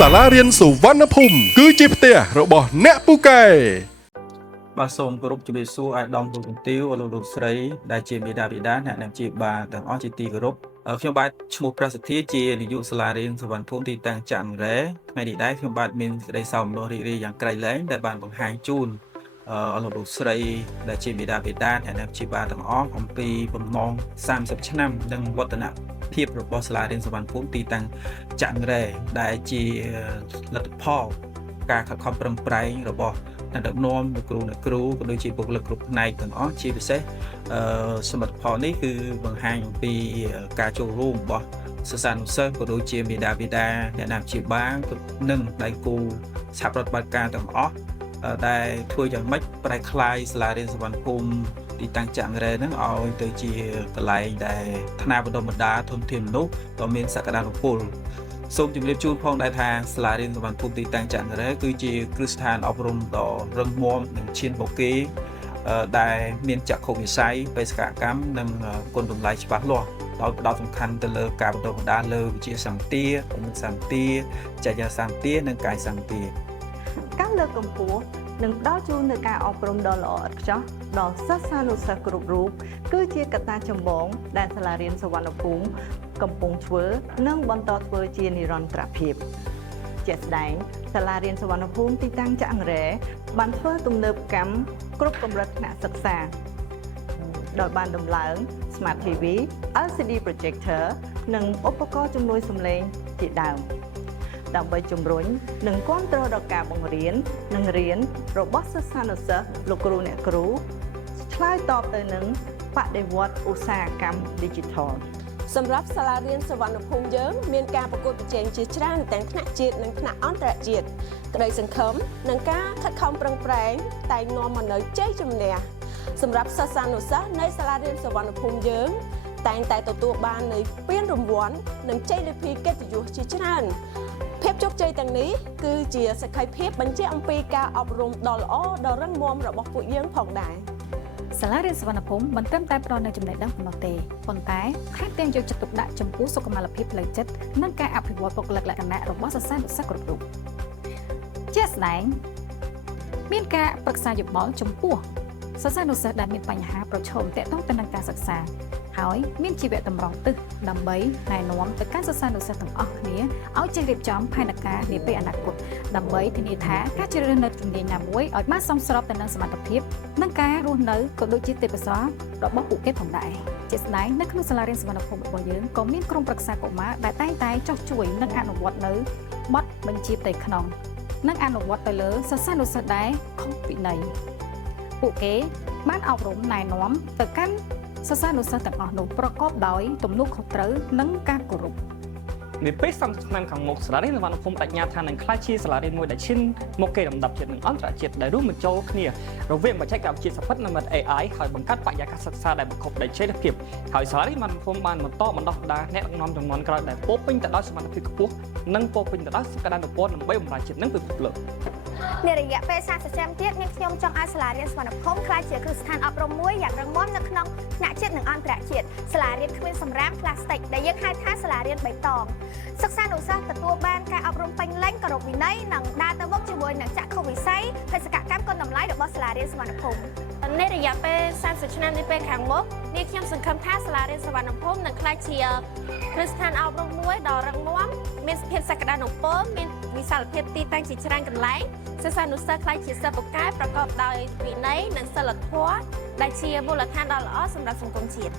សាលារៀនសុវណ្ណភូមិគឺជាផ្ទះរបស់អ្នកពូកែបាទសូមគោរពជំរាបសួរអាយដាមទូទាំងទីលោកស្រីដែលជាមេដាបេដាអ្នកនឹងជាបាទទាំងអស់ជាទីគោរពខ្ញុំបាទឈ្មោះប្រសិទ្ធិជានាយកសាលារៀនសុវណ្ណភូមិទីតាំងច័ន្ទរ៉េថ្ងៃនេះដែរខ្ញុំបាទមានសេចក្តីសោមនស្សរីករាយយ៉ាងក្រៃលែងដែលបានបង្ហាញជូនលោកស្រីដែលជាមេដាបេដាអ្នកនឹងជាបាទទាំងអស់អំពីបំណង30ឆ្នាំនិងវឌ្ឍនភាពរបស់សាលារៀនសុវណ្ណភូមិទីតាំងច័ន្ទរ៉េដែលជាលទ្ធផលការខិតខំប្រឹងប្រែងរបស់អ្នកដឹកនាំលោកគ្រូអ្នកគ្រូក៏ដូចជាបុគ្គលិកគ្រប់ផ្នែកទាំងអស់ជាពិសេសសមិទ្ធផលនេះគឺបង្ហាញអំពីការចូលរួមរបស់សិស្សានុសិស្សក៏ដូចជាមេដាបេដាអ្នកណាព្យាបាលនិងដៃគូសហប្រតិបត្តិការទាំងអស់ដែលធ្វើយ៉ាងម៉េចប្រែក្លាយសាលារៀនសុវណ្ណភូមិទីតាំងច័ន្ទរ៉េហ្នឹងឲ្យទៅជាកន្លែងដែលថ្នាក់បណ្ដុះបណ្ដាលធនធានមនុស្សដ៏មានសក្តានុពលសូមជម្រាបជូនផងដែរថាសាលារៀនសុវណ្ណភូមិទីតាំងច័ន្ទរ៉េគឺជាគ្រឹះស្ថានអប់រំដ៏រឹងមាំនិងឈានមុខគេដែលមានចក្ខុវិស័យបេសកកម្មនិងគុណតម្លៃច្បាស់លាស់ដោយផ្ដោតសំខាន់ទៅលើការបណ្ដុះបណ្ដាលលើវិជ្ជាសម្បទាគំនិតសម្បទាចរិយាសម្បទានិងកាយសម្បទាការលើកកម្ពស់និងផ្ដល់ជូននូវការអប់រំដ៏ល្អឥតខ្ចោះដល់សិស្សានុសិស្សគ្រប់រូបគឺជាកត្តាចម្បងដែលសាលារៀនសុវណ្ណភូមិកំពុងធ្វើនិងបន្តធ្វើជានិរន្តរភាពជាក់ស្ដែងសាលារៀនសុវណ្ណភូមិទីតាំងច័ន្ទរ៉េបានធ្វើទំនើបកម្មគ្រប់កម្រិតថ្នាក់សិក្សាដោយបានដំឡើង Smart TV, LCD projector និងឧបករណ៍ជំនួយសំឡេងជាដើមដើម្បីជំរុញនិងគាំទ្រដល់ការបង្រៀននិងរៀនរបស់សិស្សានុសិស្សលោកគ្រូអ្នកគ្រូឆ្លើយតបទៅនឹងបដិវត្តឧស្សាហកម្ម Digital សម្រាប់សាលារៀនសុវណ្ណភូមិយើងមានការប្រកួតប្រជែងជាច្រើនទាំងថ្នាក់ជាតិនិងថ្នាក់អន្តរជាតិក្តីសង្ឃឹមនិងការខិតខំប្រឹងប្រែងតែងនាំមកនូវជ័យជំនះសម្រាប់សិស្សានុសិស្សនៅសាលារៀនសុវណ្ណភូមិយើងតែងតែទទួលបាននូវពានរង្វាន់និងជ័យលាភីកិត្តិយសជាច្រើនភាពជោគជ័យទាំងនេះគឺជាសក្ខីភាពបញ្ជាក់អំពីការអប់រំដ៏ល្អដ៏រឹងមាំរបស់ពួកយើងផងដែរសាលារៀនសុវណ្ណភូមិមិនត្រឹមតែផ្ដល់នូវចំណេះដឹងប៉ុណ្ណោះទេប៉ុន្តែថែមទាំងយកចិត្តទុកដាក់ចំពោះសុខុមាលភាពផ្លូវចិត្តនិងការអភិវឌ្ឍបុគ្គលិកលក្ខណៈរបស់សិស្សានុសិស្សគ្រប់រូបជាក់ស្ដែងមានការប្រឹក្សាយោបល់ចំពោះសិស្សានុសិស្សដែលមានបញ្ហាប្រឈមទាក់ទងទៅនឹងការសិក្សាហើយមានជីវៈតម្រង់ទិសដើម្បីណែនាំទៅកាន់សិស្សានុសិស្សទាំងអស់គ្នាឲ្យចេះរៀបចំផែនការនាពេលអនាគតដើម្បីធានាថាការជ្រើសរើសនៅជំនាញណាមួយឲ្យបានសមស្របទៅនឹងសមត្ថភាពនិងការរស់នៅក៏ដូចជាទេពកោសល្យរបស់ពួកគេផងដែរជាស្ដែងនៅក្នុងសាលារៀនសុវណ្ណភូមិរបស់យើងក៏មានក្រុមប្រឹក្សាកុមារដែលតែងតែចោះជួយនិងអនុវត្តនៅបទបញ្ជាផ្ទៃក្នុងនិងអនុវត្តទៅលើសិស្សានុសិស្សដែលខុសវិន័យពួកគេបានអប់រំណែនាំទៅកាន់សិស្សានុសិស្សទាំងអស់នោះប្រកបដោយទំនួលខុសត្រូវនិងការគោរពនាពេល30ឆ្នាំខាងមុខសាលារៀនសុវណ្ណភូមិបញ្ញាថានឹងក្លាយជាសាលារៀនមួយដែលឈានមុខគេលំដាប់ជាតិនិងអន្តរជាតិដែលរួមបញ្ចូលគ្នារវាងបច្ចេកវិទ្យាសព្ទនិង AI ហើយបង្កើតបរិយាកាសសិក្សាដែលប្រកបដោយចីរភាពហើយសាលារៀនសុវណ្ណភូមិបានបន្តបណ្ដុះបណ្ដាលអ្នកដឹកនាំជំនាន់ក្រោយដែលពោពេញទៅដោយសមត្ថភាពខ្ពស់និងពោពេញទៅដោយសក្តានុពលដើម្បីបម្រើជាតិនិងពិភពលោកនារយៈពេល30ឆ្នាំទៀតនាងខ្ញុំចង់ឲ្យសាលារៀនសុវណ្ណភូមិក្លាយជាគ្រឹះស្ថានអប់រំមួយយ៉ាងរឹងមាំនៅក្នុងថ្នាក់ជាតិនិងអន្តរជាតិសាលារៀនគ្មានសម្រាមផ្លាស្ទិកដែលយើងហៅថាសាលារៀនបៃតងសិក្សានុសិស្សទទួលបានការអប់រំពេញលេញគោរពវិន័យនិងដើរទៅមុខជាមួយនឹងចក្ខុវិស័យបេសកកម្មគុណតម្លៃរបស់សាលារៀនសុវណ្ណភូមិនារយៈពេល30ឆ្នាំនេះពេលខាងមុខនាងខ្ញុំសង្ឃឹមថាសាលារៀនសុវណ្ណភូមិនឹងក្លាយជាគ្រឹះស្ថានអប់រំមួយដ៏រឹងមាំមានភាពសក្តានុពលមានវិសាលភាពទីតាំងជាច្រើនកន្លែងសិស្សានុសិស្សក្លាយជាសិស្សពូកែប្រកបដោយវិន័យនិងសីលធម៌ដែលជាមូលដ្ឋានដ៏ល្អសម្រាប់សង្គមជាតិ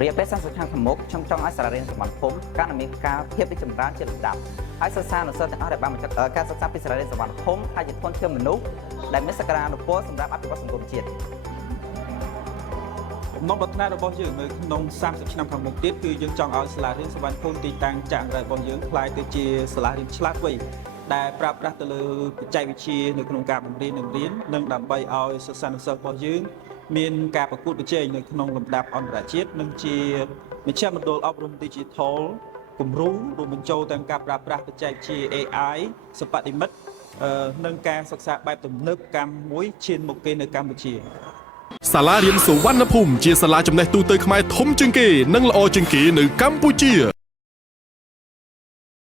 រយៈពេល30ឆ្នាំខាងមុខខ្ញុំចង់ឲ្យសាលារៀនសុវណ្ណភូមិកាន់តែមានការភាពរីកចម្រើនជាលំដាប់ហើយសិស្សានុសិស្សទាំងអស់ដែលបានបញ្ចប់ការសិក្សាពីសាលារៀនសុវណ្ណភូមិអាចជាធនធានមនុស្សដែលមានសក្តានុពលសម្រាប់អភិវឌ្ឍសង្គមជាតិបំណងប្រាថ្នារបស់យើងនៅក្នុង30ឆ្នាំខាងមុខទៀតគឺយើងចង់ឲ្យសាលារៀនសុវណ្ណភូមិទីតាំងច័ន្ទរ៉េរបស់យើងក្លាយទៅជាសាលារៀនឆ្លាតវៃដែលប្រើប្រាស់ទៅលើបច្ចេកវិទ្យានៅក្នុងការបង្រៀននិងដើម្បីឲ្យសិស្សានុសិស្សរបស់យើងមានការប្រកួតប្រជែងនៅក្នុងលំដាប់អន្តរជាតិនិងជាមជ្ឈមណ្ឌលអប់រំ Digital គំរូរួមបញ្ចូលទាំងការប្រើប្រាស់បច្ចេកវិទ្យា AI សិប្បនិម្មិតនិងការសិក្សាបែបទំនើបកម្មមួយឈានមុខគេនៅកម្ពុជា សាលារៀនសុវណ្ណភូមិជាសាលាចំណេះទូទៅខ្មែរធំជាងគេនិងល្អជាងគេនៅកម្ពុជា